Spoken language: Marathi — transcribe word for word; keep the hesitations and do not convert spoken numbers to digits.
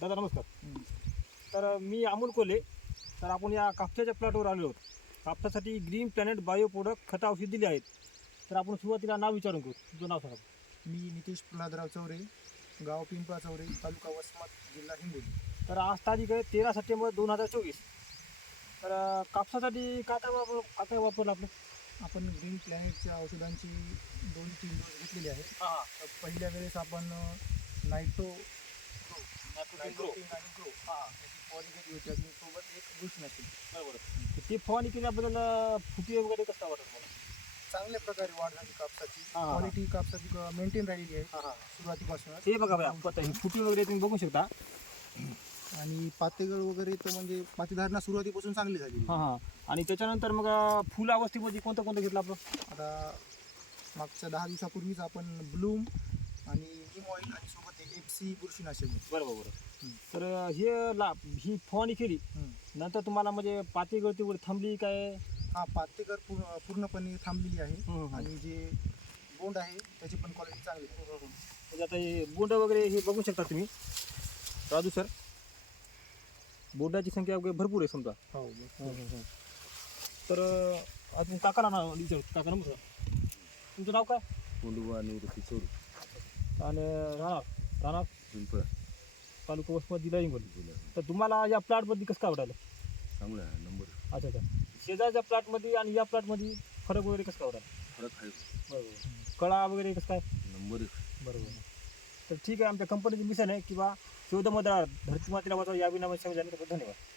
दादा नमस्कार. तर मी अमोल कोल्हे. तर आपण या कापसाच्या प्लॉटवर आलो आहोत. कापसासाठी ग्रीन प्लॅनेट बायो प्रोडक्ट खतं औषध दिली आहेत. तर आपण सुरुवातीला नाव विचारून घेऊ. तुझं नाव सांगा. मी नितीश प्रल्हादराव चौरे, गाव पिंपळा चौरे, तालुका वसमत, जिल्हा हिंगोली. तर आज तारीख आहे तेरा सप्टेंबर दोन हजार चोवीस. तर अं, कापसासाठी काय काय वापर काय काय वापरलं आपलं? आपण ग्रीन प्लॅनेटच्या औषधांची दोन तीन डोस घेतलेले आहेत. हां हां तर पहिल्या वेळेस आपण नायट्रो नायट्रोजन ग्रो. आणि ग्रो हां याची फवारणी घेतली होती आणि सोबत एक बुरशीनाशक. बरोबर. तर ती फवारणी केल्याबद्दल अं, फुटी वगैरे कसं वाटत मला? चांगल्या प्रकारे वाढ झाली कापसाची. हा, हा. क्वालिटी कापसाची मेंटेन राहिलेली आहे हां हां सुरुवातीपासूनच. हे बघा बाई आता ही फुटी वगैरे तुम्ही बघू शकता. आणि पातेगळ वगैरे तर म्हणजे पातीधारणा सुरुवातीपासून चांगली झाली. हां हां आणि त्याच्यानंतर मग अं, फुल अवस्थेमध्ये कोणतं कोणतं घेतलं आपलं? आता मागच्या दहा दिवसापूर्वीच आपण ब्लूम आणि निम ऑइल आणि सोबत एफ सी बुरशीनाशक. बरोबर बरोबर. तर हे ला ही फवारणी केली नंतर तुम्हाला म्हणजे पाती गळती वगैरे थांबली काय? हा पातेकर पूर्ण पूर्णपणे थांबलेली आहे. हम्म, हम्म. आणि जे बोंड आहे त्याची पण क्वालिटी चांगली आहे. म्हणजे आता हे बोंड वगैरे हे बघू शकता तुम्ही राजू सर. बोंडाची संख्या वगैरे भरपूर आहे समजा. हो तर अजून काकाला नाव विचारू. काका नमस्कार. तुमचं नाव काय? कोंडुबा निवृत्ती चोरू आणि राहणार राहणार पिंपळ तालुका वसमत जिल्हा हिंगोली. बोला. तर तुम्हाला या प्लॉटमध्ये कसं काय वाटायला? चांगला आहे नंबर. अच्छा अच्छा. शेजारच्या प्लॉटमध्ये आणि या प्लॉटमध्ये फरक वगैरे कसं काय वाटायला? फरक आहे बरोबर. कळा वगैरे कसं काय? नंबर एक. बरोबर. तर ठीक आहे. आमच्या कंपनीची मिशन आहे किंवा शोधमदार धरती मातेला वाचवा या विनामाची सेवा झाली. धन्यवाद.